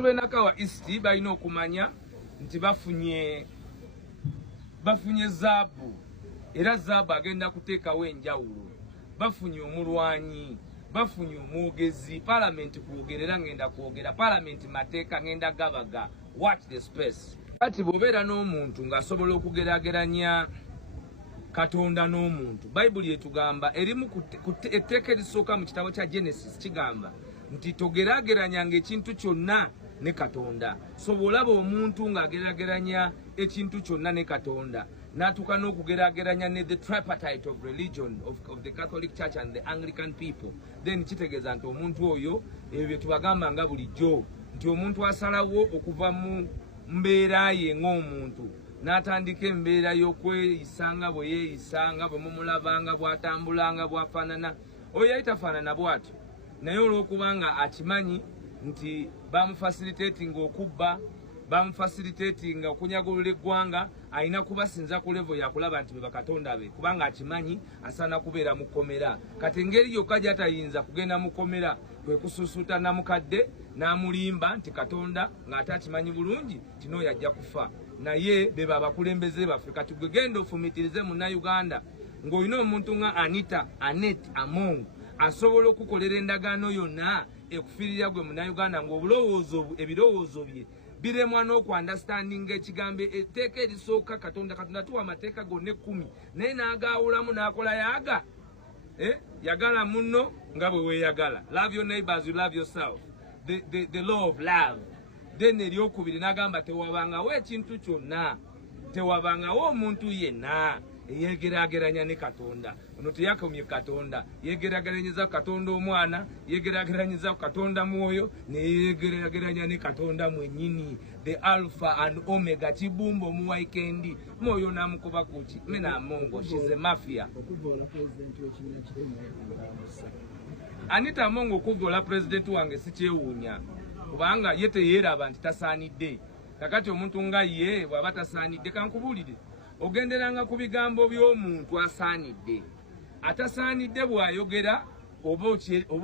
abantu b'e Nakawa East balina okumanya nti bafunye zaabu, era zaabu agenda kuteekawo enjawulo. Bafunye omulwanyi, bafunye omwogezi, Parliament kwogerera ngenda kwogera, Parliament mateeka ngenda gabaga. Watch the space. Kati bw'obeera n'omuntu ng'asobola okugeraageranya Katonda n'omuntu, Bayibuli etugamba erimu etteeka erisooka mu kitabo kya Genesis kigamba nti togeraageranyanga ekintu kyonna ne Katonda. So bw'olaba omuntu ng'ageraageranya ekintu kyonna ne Katonda, n'atuuka n'okugeraageranya ne the tripartite of religion of the Catholic Church and the Anglican people, then kitegeeza nti omuntu oyo ebyo tubagamba nga bulijjo nti omuntu asalawo okuva mu mbeera ye ng'omuntu n'atandika embeera y'okweyisanga bwe yeeyisanga bwe mumulabanga bw'atambulanga bw'afaanana oyo yali tafaanana bw'atyo, naye olw'okubanga akimanyi nti bamufacilitatinga okubba, bamufacilitatinga okunyagulula eggwanga, alina kubasinza ku level yakulaba nti be bakatonda be, kubanga akimanyi asaana kubeera mu kkomera. Kati engeri yokka gy'atayinza kugenda mu kkomera kwe kusuusuuta namukadde n'amulimba nti Katonda ng'ate akimanyi bulungi kino yajja kufa. Naye beba abakulembeze baffe. Kati gwe genda ofumitirize munnayuganda ng'olina omuntu nga Annette Among asobola okukolera endagaano yonna ekufiirira gwe munnayuganda ng'ebirowoozo bye biremwa n'okwandastandinga ekigambo etteeka erisooka Katonda tuwa amateeka gonna 10 naye n'agaawulamu n'akola yaga. Yagala munno nga bwe weeyagala. Love your neighbors, you love yourself. The law of love. Then eryokubiri n'agamba tewabangawo ekintu kyonna, tewabangawo omuntu yenna eyegeraageranya ne Katonda. Ono teyakomye Katonda, yegeraageranyiriza Katonda omwana, yegeraageranyiriza Katonda mwoyo, ne yegeraageranya ne Katonda mwennyini. The Alpha and Omega, kibumbo mu weekend. Mwoyo n'amukuba kuki mena Amongo, she's a mafia. Anita Amongo okuvoola president wange sikyewuunya, kubanga ye teyeeraba nti tasaanidde. Kakati omuntu nga ye bw'aba tasaanidde, kankubuulire ogenderanga ku bigambo by'omuntu asaanidde. Atasaanidde bw'ayogera oba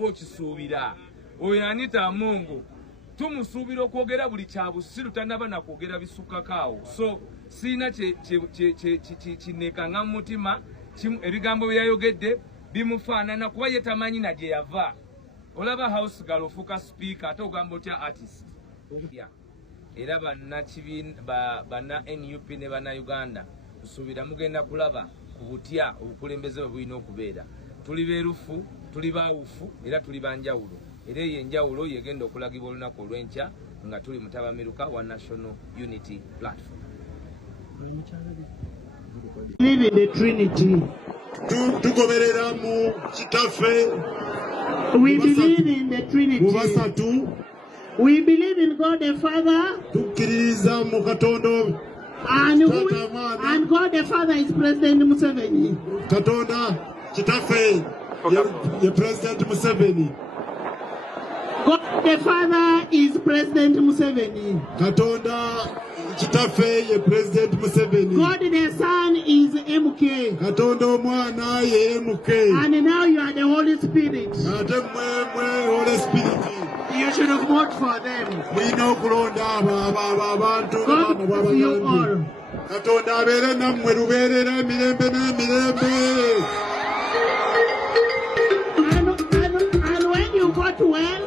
okisuubira. Oyo Anita Amongo tumusuubira okwogera buli kyabusiru, tanaba na kwogera bisukkakaawo. So siina kinekanga mu mutima ebigambo bye yayogedde bimufaanana kuba ye tamanyi na gye yava. Olaba house girl ofuuka speaker ate ogamba otya artist. Era banna NUP ne bannayuganda tusuubira mugenda kulaba ku butya obukulembeze bwe bulina okubeera. Tuli beerufu, tuli baawufu era tuli banjawulo. Era eyo enjawulo yegenda okulagibwa olunaku olw'enkya nga tuli mutabamiruka wa National Unity Platform. Believe in the Trinity. Tugoberera mu kitaffe. We believe in the Trinity. We believe in God the Father. Tukkiririza mu Katonda. And God the Father is President Museveni. Katonda kitaffe ye President Museveni. God the Father is President Museveni. Katonda kitaffe ye President Museveni. God the Son is MK. Katonda omwana ye MK. And now you are the Holy Spirit. Ate mwe Holy Spirit. You should vote for them. Mulina okulonda abantu God bless you all. Katonda abeere nammwe lubeerera emirembe n'emirembe. And when you vote well,